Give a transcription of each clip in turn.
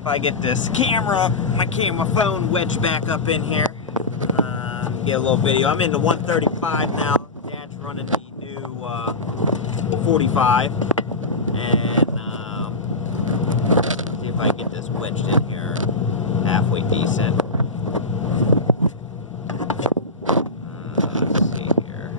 If I get this camera, my camera phone wedged back up in here, get a little video. I'm in the 135 now. Dad's running the new 45, and see if I get this wedged in here halfway decent. Let's see here.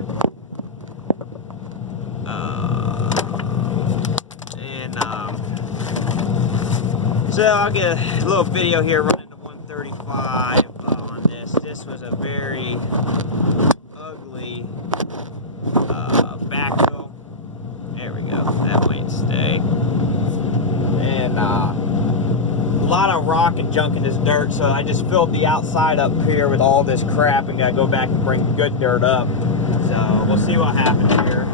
So I'll get a little video here running the 135 on this. This was a very ugly backfill. There we go. That might stay. And a lot of rock and junk in this dirt, so I just filled the outside up here with all this crap and gotta go back and bring good dirt up. So we'll see what happens here.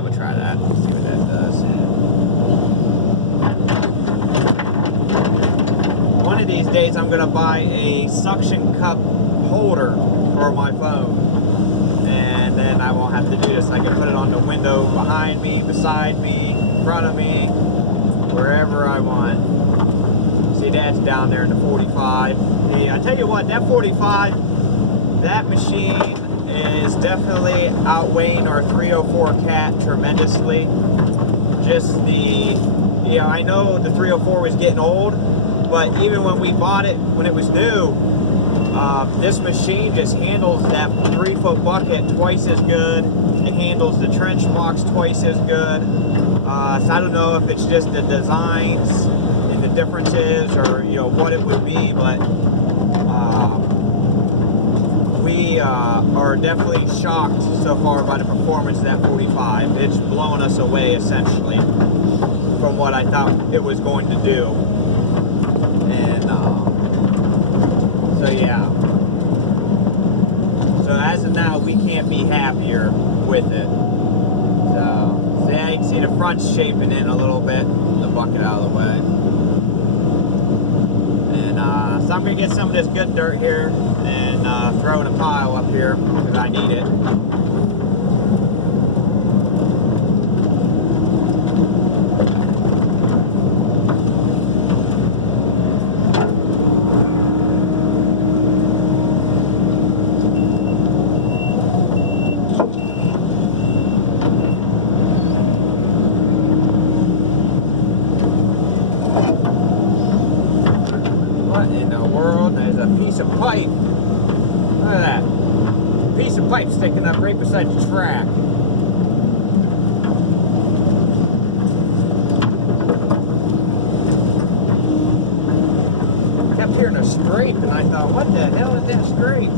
We'll try that. See what that does. One of these days I'm going to buy a suction cup holder for my phone. And then I won't have to do this. I can put it on the window behind me, beside me, in front of me, wherever I want. See, Dad's down there in the 45. Hey, I tell you what, that 45, that machine is definitely outweighing our 304 Cat tremendously. Just I know the 304 was getting old, but even when we bought it, when it was new, this machine just handles that 3-foot bucket twice as good. It handles the trench box twice as good. So I don't know if it's just the designs and the differences, or what it would be, but we are definitely shocked so far by the performance of that 45. It's blown us away essentially from what I thought it was going to do. And so yeah. So as of now, we can't be happier with it. So yeah, you can see the front's shaping in a little bit. The bucket out of the way. And so I'm gonna get some of this good dirt here and throw in a pile up here because I need it. What in the world? There's a piece of pipe. Look at that. A piece of pipe sticking up right beside the track. Kept hearing a scrape and I thought, what the hell is that scrape?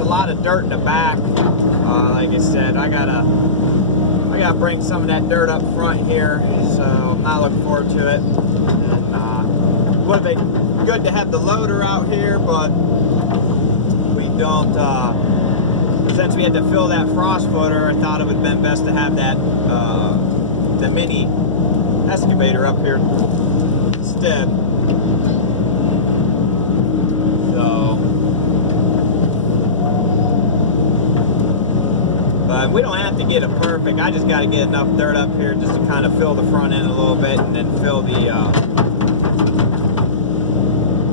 A lot of dirt in the back. Like I said, I gotta bring some of that dirt up front here, so I'm not looking forward to it. And it would have been good to have the loader out here, but we don't. Since we had to fill that frost footer, I thought it would have been best to have that the mini excavator up here instead. But we don't have to get it perfect. I just got to get enough dirt up here just to kind of fill the front end a little bit, and then fill the.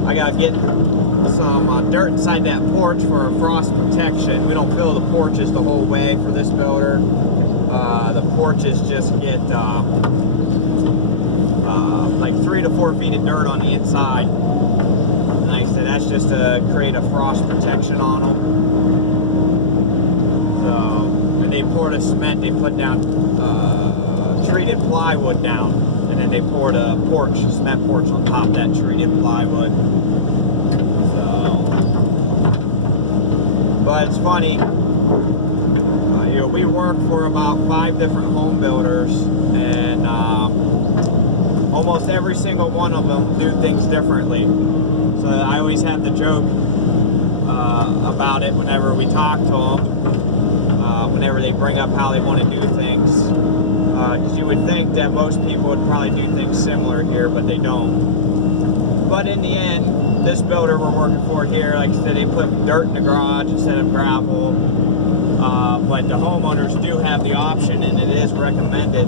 I got to get some dirt inside that porch for frost protection. We don't fill the porches the whole way for this builder. The porches just get like 3 to 4 feet of dirt on the inside. And like I said, that's just to create a frost protection on them. So. They poured a cement, they put down treated plywood down and then they poured a porch, a cement porch on top of that treated plywood. So, but it's funny, you know, we work for about 5 different home builders, and almost every single one of them do things differently. So I always have the joke about it whenever we talk to them, whenever they bring up how they want to do things. Because you would think that most people would probably do things similar here, but they don't. But in the end, this builder we're working for here, like I said, they put dirt in the garage instead of gravel. But the homeowners do have the option, and it is recommended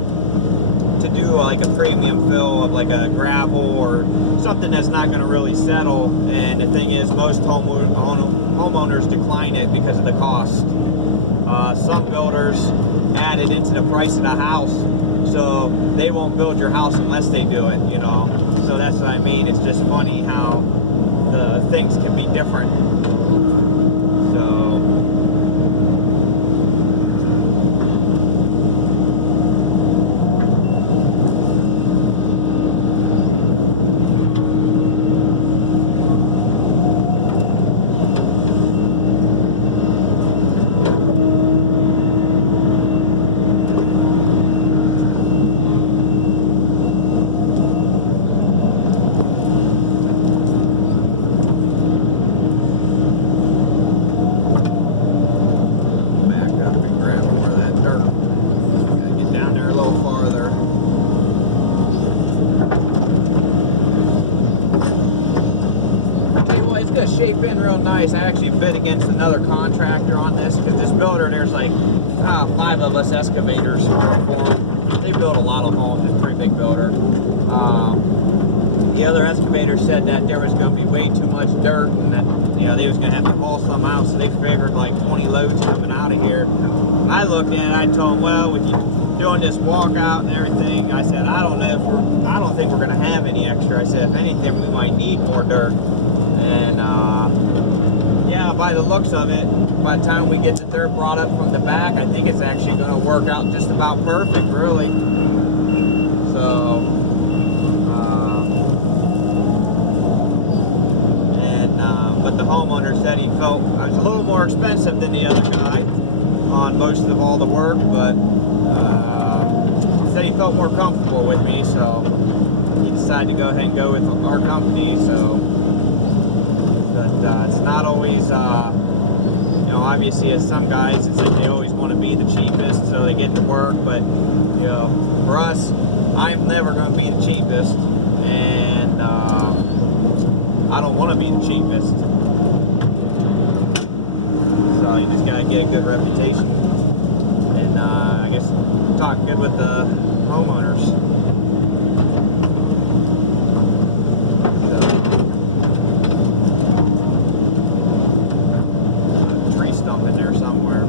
to do like a premium fill of like a gravel or something that's not going to really settle. And the thing is, most homeowners decline it because of the cost. Some builders add it into the price of the house, so they won't build your house unless they do it, you know. So that's what I mean. It's just funny how the things can be different. So shape in real nice. I actually bid against another contractor on this because this builder, there's like 5 of us excavators for them. They build a lot of homes. It's a pretty big builder. The other excavator said that there was going to be way too much dirt and that, you know, they was going to have to haul some out, so they figured like 20 loads coming out of here. I looked at it, I told them, well, with you doing this walkout and everything, I said, I don't think we're going to have any extra. I said, if anything, we might need more dirt. And yeah, by the looks of it, by the time we get the dirt brought up from the back, I think it's actually going to work out just about perfect, really. So, but the homeowner said he felt I was a little more expensive than the other guy on most of all the work, but said he felt more comfortable with me, so he decided to go ahead and go with our company. So. But it's not always, you know, obviously as some guys, it's like they always want to be the cheapest so they get to work, but, you know, for us, I'm never going to be the cheapest, and I don't want to be the cheapest. So you just got to get a good reputation, and I guess talk good with the homeowners. In there somewhere.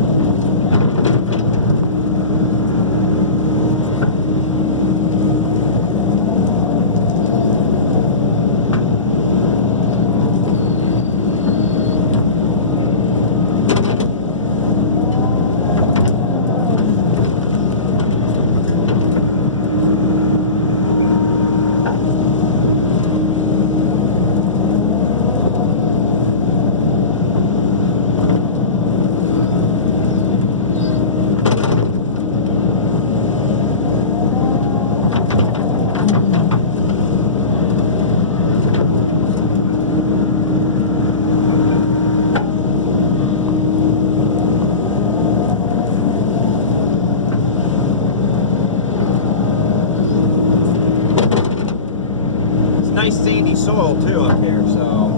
Nice sandy soil too up here, so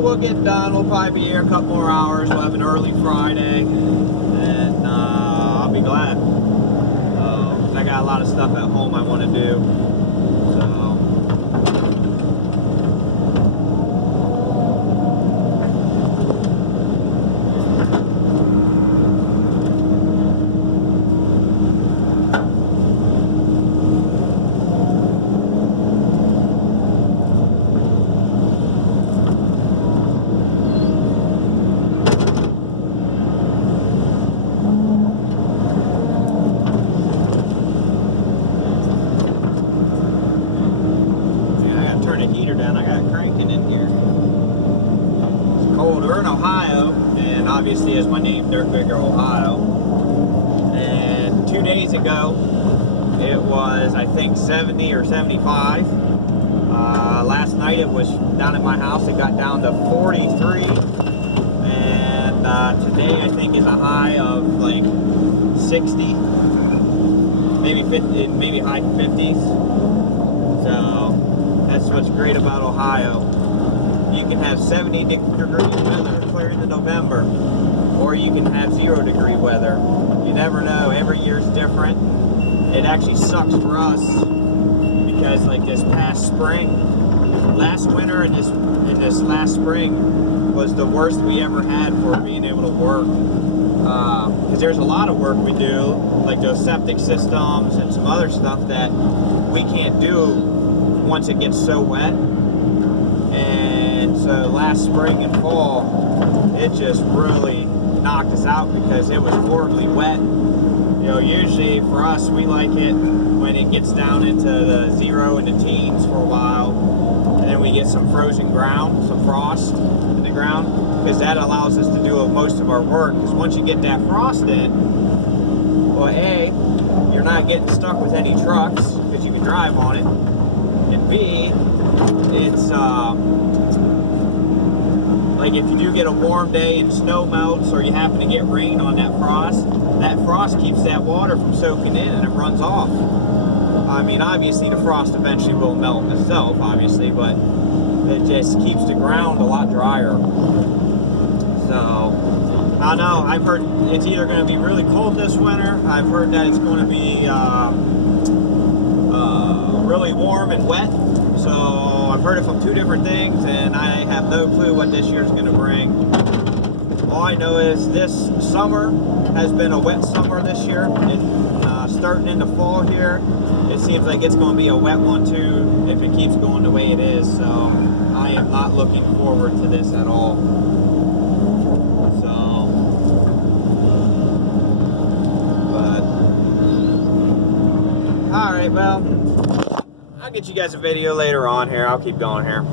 we'll get done. We'll probably be here a couple more hours. We'll have an early Friday, and I'll be glad. 'Cause I got a lot of stuff at home I want to do. So man, I got cranking in here. It's cold. We're in Ohio, and obviously as my name, Dirt Bigger Ohio. And 2 days ago, it was, I think, 70 or 75. Last night it was down at my house, it got down to 43. And today I think is a high of like 60, maybe 50, maybe high 50s. So that's what's great about Ohio. You can have 70 degree weather clear into November, or you can have 0-degree weather. You never know. Every year's different. It actually sucks for us because, like, this past spring, last winter and this last spring was the worst we ever had for being able to work. Because there's a lot of work we do, like those septic systems and some other stuff that we can't do once it gets so wet. And so last spring and fall, it just really knocked us out because it was horribly wet. You know, usually for us, we like it when it gets down into the 0 and the teens for a while, and then we get some frozen ground, some frost in the ground, because that allows us to do most of our work. Because once you get that frost in, well, A, you're not getting stuck with any trucks because you can drive on it, and B, it's like if you do get a warm day and snow melts, or you happen to get rain on that frost keeps that water from soaking in and it runs off. I mean, obviously the frost eventually will melt itself, obviously, but it just keeps the ground a lot drier. So, I don't know, I've heard it's either going to be really cold this winter, I've heard that it's going to be really warm and wet. So, I've heard it from 2 different things, and I have no clue what this year's going to bring. All I know is this summer has been a wet summer this year, and starting in the fall here, it seems like it's going to be a wet one too if it keeps going the way it is. So I am not looking forward to this at all. So, but all right, well, I'll get you guys a video later on here. I'll keep going here.